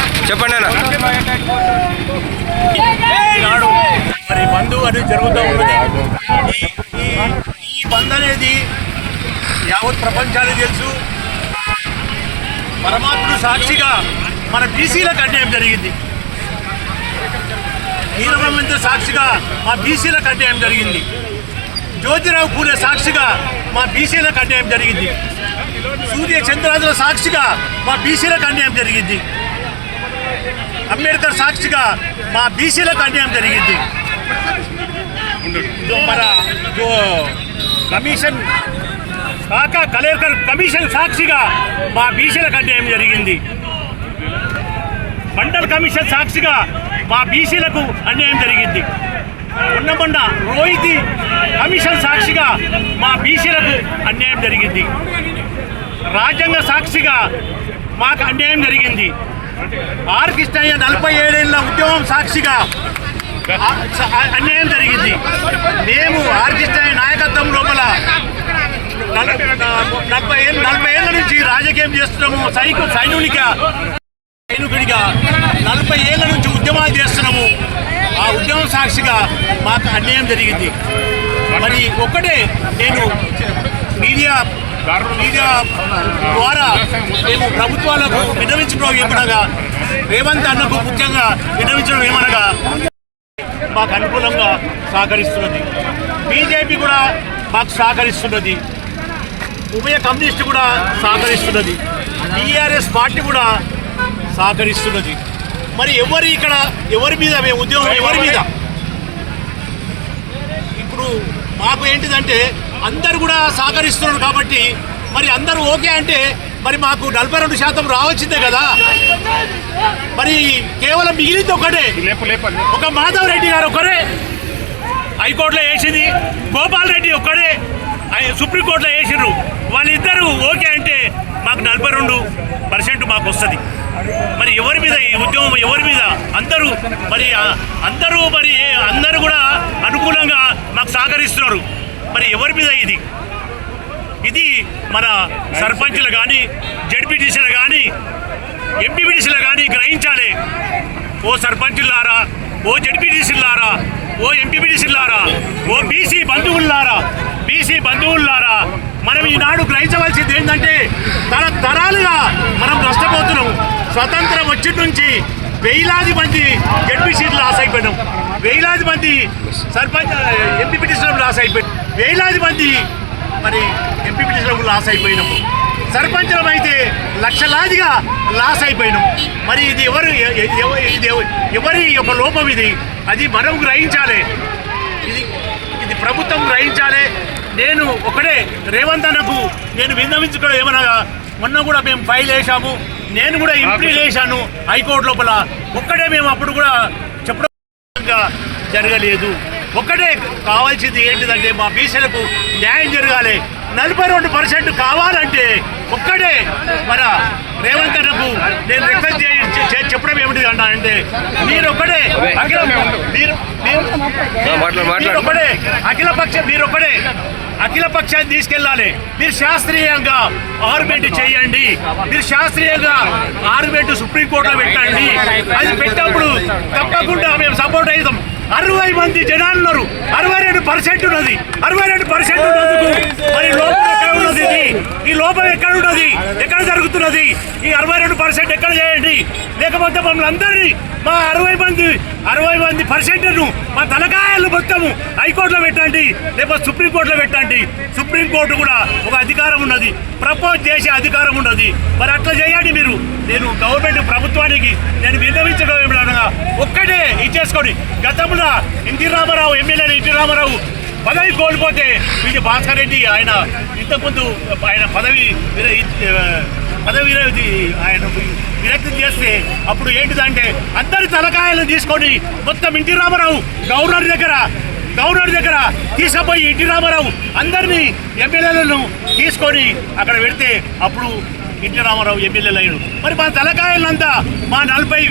చెప్పండి నాడు మరి బంధు అనేది జరుగుతూ ఉన్నది ఈ- ఈ ఈ బంద్ అనేది యావత్ ప్రపంచానికి తెలుసు. పరమాత్ముడు సాక్షిగా మన బీసీలకు అన్యాయం జరిగింది. వీరబ్రహ్మేంద్ర సాక్షిగా మా బీసీలకు అన్యాయం జరిగింది. జ్యోతిరావు పూలే సాక్షిగా మా బీసీలకు అన్యాయం జరిగింది. సూర్య చంద్రాదుల సాక్షిగా మా బీసీలకు అన్యాయం జరిగింది. అంబేద్కర్ సాక్షిగా మా బీసీలకు అన్యాయం జరిగింది. మన కమిషన్ కాక కలెక్టర్ కమిషన్ సాక్షిగా మా బీసీలకు అన్యాయం జరిగింది. మండల్ కమిషన్ సాక్షిగా మా బీసీలకు అన్యాయం జరిగింది. మొన్న మొన్న రోహితి కమిషన్ సాక్షిగా మా బీసీలకు అన్యాయం జరిగింది. రాజ్యాంగ సాక్షిగా మాకు అన్యాయం జరిగింది. ఆర్ కృష్ణయ్య నలభై ఏడేళ్ళ ఉద్యమం సాక్షిగా అన్యాయం జరిగింది. మేము ఆర్ కృష్ణయ్య నాయకత్వం లోపల నలభై ఏళ్ళ నలభై ఏళ్ళ నుంచి రాజకీయం చేస్తున్నాము. సైకు సైనికునిగా సైనికుడిగా నలభై ఏళ్ళ నుంచి ఉద్యమాలు చేస్తున్నాము. ఆ ఉద్యమం సాక్షిగా మాకు అన్యాయం జరిగింది. మరి ఒక్కటే నేను మీడియా మీడియా ద్వారా మేము ప్రభుత్వాలకు విన్నవించడం ఏమనగా రేవంత్ అన్నకు ముఖ్యంగా విన్నవించడం ఏమనగా మాకు అనుకూలంగా సహకరిస్తున్నది. బీజేపీ కూడా మాకు సహకరిస్తున్నది. ఉభయ కమ్యూనిస్ట్ కూడా సహకరిస్తున్నది. టీఆర్ఎస్ పార్టీ కూడా సహకరిస్తున్నది. మరి ఎవరి ఇక్కడ ఎవరి మీద మేము ఉద్యోగం ఎవరి మీద? ఇప్పుడు మాకు ఏంటిదంటే అందరు కూడా సహకరిస్తున్నారు కాబట్టి మరి అందరూ ఓకే అంటే మరి మాకు నలభై రెండు శాతం రావచ్చిందే కదా? మరి కేవలం మిగిలింది ఒకటే. ఒక మాధవ్ రెడ్డి గారు ఒకరే హైకోర్టులో వేసింది. గోపాల్ రెడ్డి ఒక్కడే సుప్రీంకోర్టులో వేసిండ్రు. వాళ్ళిద్దరూ ఓకే అంటే మాకు నలభై రెండు పర్సెంట్ మాకు వస్తుంది. మరి ఎవరి మీద ఈ ఉద్యమం ఎవరి మీద? అందరూ మరి అందరూ మరి అందరూ కూడా అనుకూలంగా మాకు సహకరిస్తున్నారు. మరి ఎవరి మీద ఇది? ఇది మన సర్పంచ్లు కానీ జడ్పీటీసీలు కానీ ఎంపీపీటీసీలు కానీ గ్రహించాలి. ఓ సర్పంచులారా ఓ జడ్పీటీసీలారా ఓ ఎంపీపీటీసీలారా ఓ బీసీ బంధువులారా బీసీ బంధువులారా మనం ఈనాడు గ్రహించవలసింది ఏంటంటే తన తరాలుగా మనం నష్టపోతున్నాం. స్వతంత్రం వచ్చి నుంచి వేలాది మంది జడ్పీసీలు లాస్ అయిపోయినాం వేలాది మంది సర్పంచ్ ఎంపీపీటీసీలకు లాస్ అయిపోయినాం వేలాది మంది మరి ఎంపీపీటీసీలకు లాస్ అయిపోయినాము. సర్పంచం అయితే లక్షలాదిగా లాస్ అయిపోయినాం. మరి ఇది ఎవరు ఇది ఎవ- ఎవరి యొక్క లోపం ఇది? అది మనం గ్రహించాలి. ఇది ఇది ప్రభుత్వం గ్రహించాలి. నేను ఒకటే రేవంత్ అన్నకు నేను విన్నవించుకోవడం ఏమనగా మొన్న కూడా మేము ఫైల్ వేసాము నేను కూడా ఇంప్లీట్ వేశాను హైకోర్టు లోపల. ఒక్కటే మేము అప్పుడు కూడా చెప్పడం జరగలేదు. ఒక్కటే కావాల్సింది ఏంటిదంటే మా బీసీలకు న్యాయం జరగాలి. నలభై రెండు పర్సెంట్ కావాలంటే ఒక్కటే. మన రేవంత్ అన్నకు నేను రిక్వెస్ట్ చేయి చే- చెప్పడం ఏమిటి అంటే మీరు ఒక్కడే అఖిల మీరు మీరు ఒక్కడే అఖిల పక్ష మీరు ఒక్కడే అఖిల పక్షాన్ని తీసుకెళ్ళాలి. మీరు శాస్త్రీయంగా ఆర్గ్యుమెంట్ చేయండి. మీరు శాస్త్రీయంగా ఆర్గ్యుమెంట్ సుప్రీంకోర్టులో పెట్టండి. అది పెట్టినప్పుడు తప్పకుండా మేము సపోర్ట్ అవుతాం అరవై మంది జనాలు ఉన్నారు అరవై రెండు పర్సెంట్ ఉన్నది. అరవై రెండు పర్సెంట్ ఉన్నందుకు మరి లోపం ఉన్నది ఇది? ఈ లోపం ఎక్కడున్నది ఎక్కడ జరుగుతున్నది? ఈ అరవై రెండు పర్సెంట్ ఎక్కడ చేయండి? లేకపోతే మమ్మల్ని అందరినీ మా అరవై మంది అరవై మంది పర్సెంట్ను మా తలకాయలు మొత్తము హైకోర్టులో పెట్టండి లేకపోతే సుప్రీంకోర్టులో పెట్టండి. సుప్రీంకోర్టు కూడా ఒక అధికారం ఉన్నది. ప్రపోజ్ చేసే అధికారం ఉన్నది. మరి అట్లా చేయండి మీరు. నేను గవర్నమెంట్ ప్రభుత్వానికి నేను విన్నవించడం ఏమనగా ఒక్కటే ఇచ్చేసుకోండి గతంలో N T Ramarao MLA N T Ramarao పదవి కోల్పోతే వీటి భాస్కర్ రెడ్డి ఆయన ఇంతకుముందు ఆయన పదవి పదవి ఆయన విరక్తి చేస్తే అప్పుడు ఏంటిదంటే అందరి తలకాయలు తీసుకొని మొత్తం ఇంటి రామారావు గవర్నర్ దగ్గర గవర్నర్ దగ్గర తీసుకుపోయి ఇంటి రామారావు అందరినీ ఎమ్మెల్యేలను తీసుకొని అక్కడ పెడితే అప్పుడు ఇంటి రామారావు ఎమ్మెల్యేలు అయ్యాడు మరి మా తలకాయలంతా మా నలభై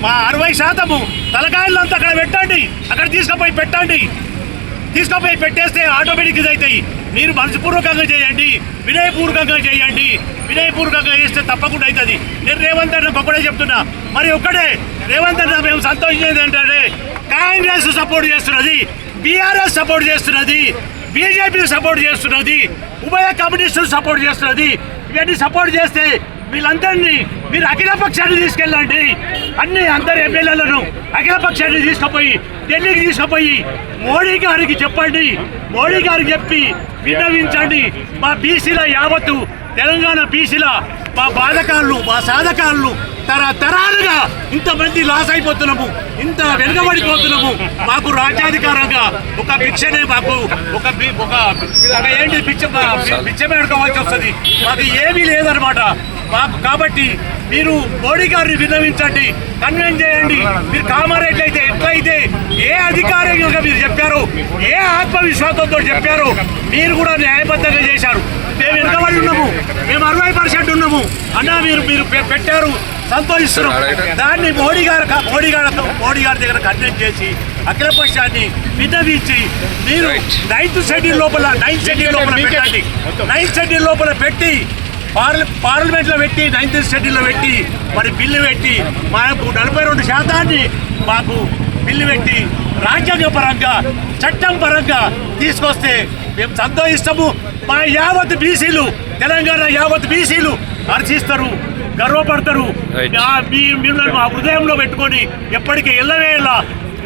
మా అరవై శాతము తలకాయలంతా అక్కడ పెట్టండి అక్కడ తీసుకుపోయి పెట్టండి. తీసుకుపోయి పెట్టేస్తే ఆటోమేటిక్ ఇది అవుతాయి మీరు మనసుపూర్వకంగా చేయండి వినయపూర్వకంగా చేయండి వినయపూర్వకంగా చేస్తే తప్పకుండా అవుతుంది. నేను రేవంత్ అన్న ఒక్కడే చెప్తున్నా. మరి ఒక్కడే రేవంత్ అన్న మేము సంతోషించేది ఏంటంటే కాంగ్రెస్ సపోర్ట్ చేస్తున్నది బీఆర్ఎస్ సపోర్ట్ చేస్తున్నది బీజేపీ సపోర్ట్ చేస్తున్నది ఉభయ కమ్యూనిస్టులు సపోర్ట్ చేస్తున్నది. ఇవన్నీ సపోర్ట్ చేస్తే వీళ్ళందరినీ మీరు అఖిల పక్షాన్ని తీసుకెళ్ళండి. అన్ని అందరు ఎమ్మెల్యేలను అఖిల పక్షాన్ని తీసుకుపోయి ఢిల్లీకి తీసుకుపోయి మోడీ గారికి చెప్పండి. మోడీ గారికి చెప్పి విన్నవించండి. మా బీసీల యావత్తు తెలంగాణ బీసీల మా బాధకాళ్ళు మా సాధకాళ్ళు తరతరాలుగా ఇంతమంది లాస్ అయిపోతున్నాము. ఇంత వెనుకబడిపోతున్నాము. మాకు రాజ్యాధికారంగా ఒక భిక్షనే మాకు ఒక ఒక ఏంటి భిక్ష భిక్ష పెడుకోవాల్సి వస్తుంది. మాకు ఏమీ లేదనమాట కాబట్టి మీరు మోడీ గారిని విన్నవించండి కన్వెన్స్ చేయండి. మీరు కామారెడ్డి అయితే ఎట్లయితే ఏ అధికారికంగా మీరు చెప్పారు ఏ ఆత్మవిశ్వాసంతో చెప్పారు మీరు కూడా న్యాయబద్ధంగా చేశారు. మేము వెనుకబడి ఉన్నాము. మేము అరవై పర్సెంట్ ఉన్నాము. అన్న మీరు మీరు పెట్టారు. సంతోషిస్తున్నాం. దాన్ని మోడీ గారు మోడీ గారితో మోడీ గారి దగ్గర కన్వెన్స్ చేసి అఖిలపక్షాన్ని విన్నవించి మీరు. నైన్త్ షెడ్యూల్ లోపల నైన్త్ షెడ్యూల్ లోపల పెట్టండి. నైన్త్ షెడ్యూల్ లోపల పెట్టి పార్ల పార్లమెంట్లో పెట్టి నైన్త్ షెడ్యూల్లో పెట్టి మరి బిల్లు పెట్టి మాకు నలభై రెండు శాతాన్ని మాకు బిల్లు పెట్టి రాజ్యాంగ పరంగా చట్టం పరంగా తీసుకొస్తే మేము సంతోషిస్తాము. మా యావత్ బీసీలు తెలంగాణ యావత్ బీసీలు హర్షిస్తారు గర్వపడతారు. మిమ్మల్ని మా హృదయంలో పెట్టుకొని ఎప్పటికీ ఎల్లవేళ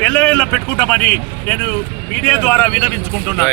ఎల్లవేళ పెట్టుకుంటామని నేను మీడియా ద్వారా వినవించుకుంటున్నాను